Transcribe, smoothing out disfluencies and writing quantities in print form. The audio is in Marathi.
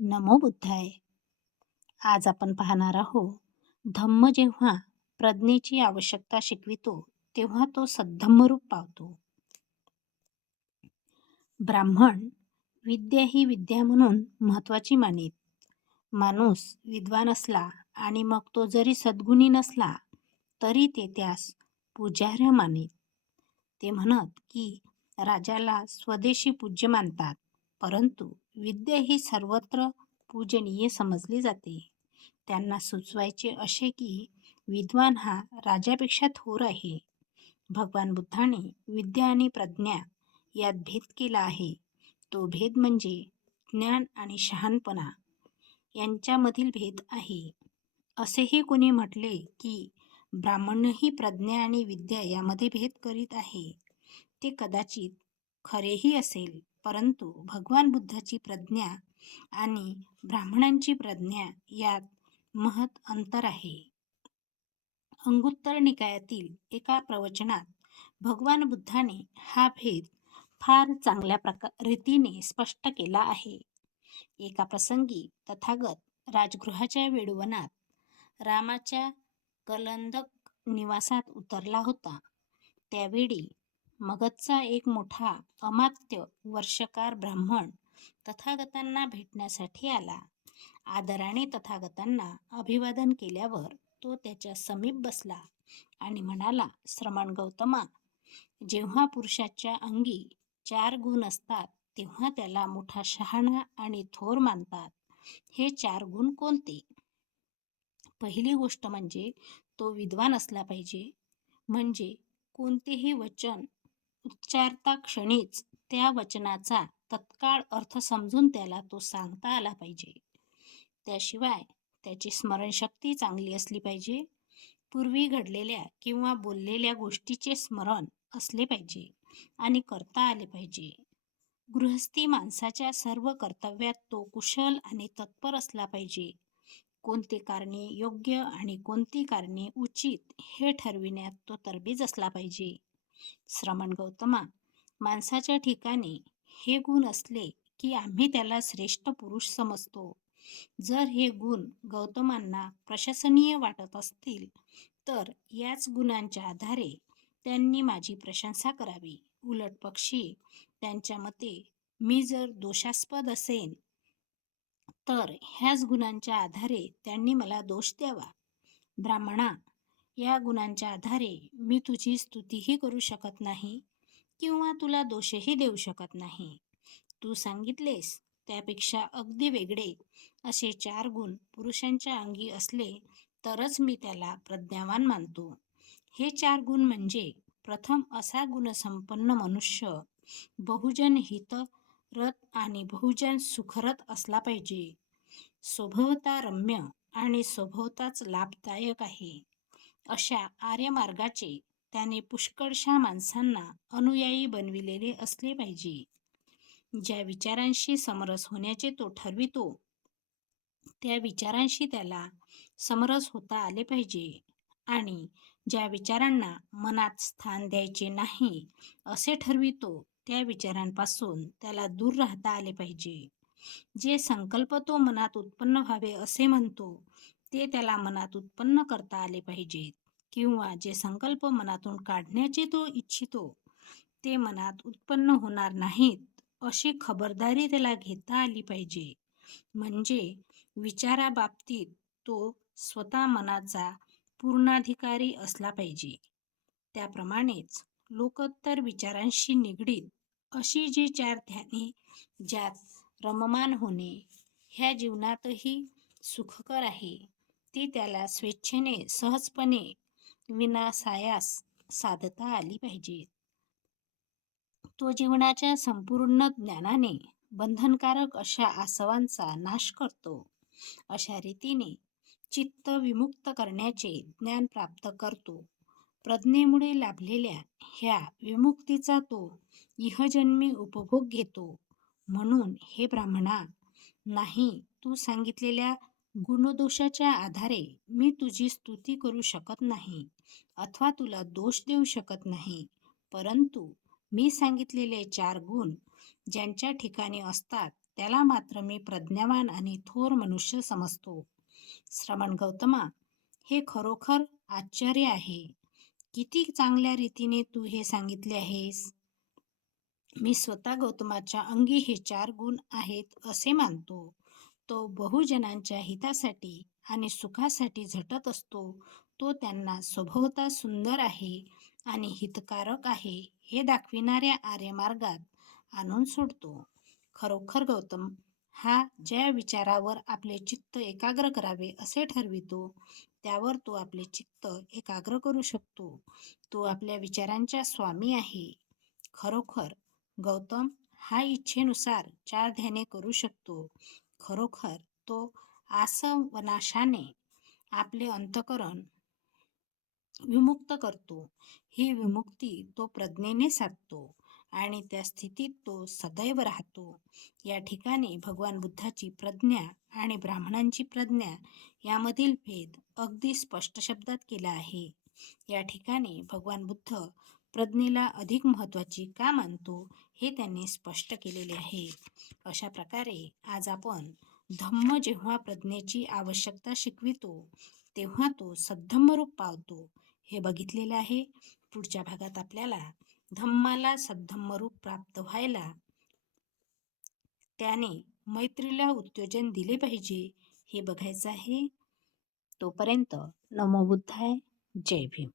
नमो बुद्धाय. आज आपण पाहणार आहोत धम्म जेव्हा प्रज्ञेची आवश्यकता शिकवितो तेव्हा तो सद्धम्मरूप पावतो. ब्राह्मण विद्या ही विद्या म्हणून महत्वाची मानीत. माणूस विद्वान असला आणि मग तो जरी सद्गुणी नसला तरी ते त्यास पूजार्ह मानीत. ते म्हणत की राजाला स्वदेशी पूज्य मानतात, परंतु विद्या ही सर्वत्र पूजनीय समजली जाते. त्यांना सुचवायचे असे की विद्वान हा राजापेक्षा थोर आहे. भगवान बुद्धाने विद्या आणि प्रज्ञा यात भेद केला आहे. तो भेद म्हणजे ज्ञान आणि शहाणपणा यांच्यामधील भेद आहे. असेही कोणी म्हटले की ब्राह्मणही प्रज्ञा आणि विद्या यामध्ये भेद करीत आहे. ते कदाचित खरेही असेल, परंतु भगवान बुद्धाची प्रज्ञा आणि ब्राह्मणांची प्रज्ञा यात महत् अंतर आहे. अंगुत्तर निकायातील एका प्रवचनात भगवान बुद्धाने हा भेद फार चांगल्या रीतीने स्पष्ट केला आहे. एका प्रसंगी तथागत राजगृहाच्या वेळुवनात रामाच्या कलंदक निवासात उतरला होता. त्यावेळी मगधचा एक मोठा अमात्य वर्षकार ब्राह्मण तथागतांना भेटण्यासाठी आला. आदराने तथागतांना अभिवादन केल्यावर तो त्याच्या समीप बसला आणि म्हणाला, श्रमण गौतमा, जेव्हा पुरुषाच्या अंगी 4 गुण असतात तेव्हा त्याला मोठा शहाणा आणि थोर मानतात. हे 4 गुण कोणते? पहिली गोष्ट म्हणजे तो विद्वान असला पाहिजे. म्हणजे कोणतेही वचन उच्चारता क्षणीच त्या वचनाचा तत्काळ अर्थ समजून त्याला तो सांगता आला पाहिजे. त्याशिवाय त्याची स्मरणशक्ती चांगली असली पाहिजे. पूर्वी घडलेल्या किंवा बोललेल्या गोष्टीचे स्मरण असले पाहिजे आणि करता आले पाहिजे. गृहस्थी माणसाच्या सर्व कर्तव्यात तो कुशल आणि तत्पर असला पाहिजे. कोणती कारणे योग्य आणि कोणती कारणे उचित हे ठरविण्यात तो तरबेज असला पाहिजे. श्रमण गौतमा, माणसाच्या ठिकाणी हे गुण असले की आम्ही त्याला श्रेष्ठ पुरुष समजतो. जर हे गुण गौतमांना प्रशंसनीय वाटत असतील तर याच गुणांच्या आधारे त्यांनी माझी प्रशंसा करावी. उलट पक्षी त्यांच्या मते मी जर दोषास्पद असेन तर ह्याच गुणांच्या आधारे त्यांनी मला दोष द्यावा. ब्राह्मणा, या गुणांच्या आधारे मी तुझी स्तुतीही करू शकत नाही किंवा तुला दोषही देऊ शकत नाही. तू सांगितलेस त्यापेक्षा अगदी वेगळे असे 4 गुण पुरुषांच्या अंगी असले तरच मी त्याला प्रज्ञावान मानतो. हे 4 गुण म्हणजे प्रथम असा गुणसंपन्न मनुष्य बहुजन हितरत आणि बहुजन सुखरत असला पाहिजे. स्वभावता रम्य आणि स्वभावताच लाभदायक आहे. अशा आर्यमार्गाचे त्याने पुष्कळशा माणसांना अनुयायी बनविलेले असले पाहिजे. ज्या विचारांशी समरस होण्याचे तो ठरवितो त्या विचारांशी त्याला समरस होता आले पाहिजे आणि ज्या विचारांना मनात स्थान द्यायचे नाही असे ठरवितो त्या विचारांपासून त्याला दूर राहता आले पाहिजे. जे संकल्प तो मनात उत्पन्न व्हावे असे म्हणतो ते त्याला मनात उत्पन्न करता आले पाहिजेत किंवा जे संकल्प मनातून काढण्याचे तो इच्छितो ते मनात उत्पन्न होणार नाहीत अशी खबरदारी त्याला घेता आली पाहिजे. म्हणजे विचाराबाबतीत तो स्वतः मनाचा पूर्णाधिकारी असला पाहिजे. त्याप्रमाणेच लोकोत्तर विचारांशी निगडीत अशी जी 4 ध्याने ज्यात रममाण होणे ह्या जीवनातही सुखकर आहे ती त्याला स्वेच्छेने सहजपणे विनासायास साधता आली पाहिजेत. तो जीवनाच्या संपूर्ण ज्ञानाने बंधनकारक अशा आसवांचा नाश करतो. अशा रीतीने चित्त विमुक्त करण्याचे ज्ञान प्राप्त करतो. प्रज्ञेमुळे लाभलेल्या ह्या विमुक्तीचा तो इहजन्मी उपभोग घेतो. म्हणून हे ब्राह्मणा, नाही तू सांगितलेल्या गुणदोषाच्या आधारे मी तुझी स्तुती करू शकत नाही अथवा तुला दोष देऊ शकत नाही, परंतु मी सांगितलेले 4 गुण ज्यांच्या ठिकाणी असतात त्याला मात्र मी प्रज्ञावान आणि थोर मनुष्य समजतो. श्रवण गौतमा, हे खरोखर आश्चर्य आहे. किती चांगल्या रीतीने तू हे सांगितले आहेस. मी स्वतः गौतमाच्या अंगी हे 4 गुण आहेत असे मानतो. तो बहुजनांच्या हितासाठी आणि सुखासाठी झटत असतो. तो त्यांना स्वभावतः सुंदर आहे आणि हितकारक आहे हे दाखविणाऱ्या आर्यमार्गात आणून सोडतो. खरोखर गौतम हा ज्या विचारावर आपले चित्त एकाग्र करावे असे ठरवितो, त्यावर तो आपले चित्त एकाग्र करू शकतो. तो आपल्या विचारांचा स्वामी आहे. खरोखर गौतम हा इच्छेनुसार 4 ध्याने करू शकतो. खरोखर तो आसवनाशाने आपले अंतःकरण विमुक्त करतो. ही विमुक्ती तो प्रज्ञेने साधतो आणि त्या स्थितीत तो सदैव राहतो. या ठिकाणी भगवान बुद्धाची प्रज्ञा आणि ब्राह्मणांची प्रज्ञा यामधील भेद अगदी स्पष्ट शब्दात केला आहे. या ठिकाणी भगवान बुद्ध प्रज्ञेला अधिक महत्त्वाची का मानतो हे त्यांनी स्पष्ट केलेले आहे. अशा प्रकारे आज आपण धम्म जेव्हा प्रज्ञेची आवश्यकता शिकवितो, तेव्हा तो सद्धम्मरूप पावतो हे बघितलेलं आहे. पुढच्या भागात आपल्याला धम्माला सद्धम्मरूप प्राप्त व्हायला त्याने मैत्रीला उत्तेजन दिले पाहिजे हे बघायचं आहे. तोपर्यंत नमो बुद्धाय. जय भीम.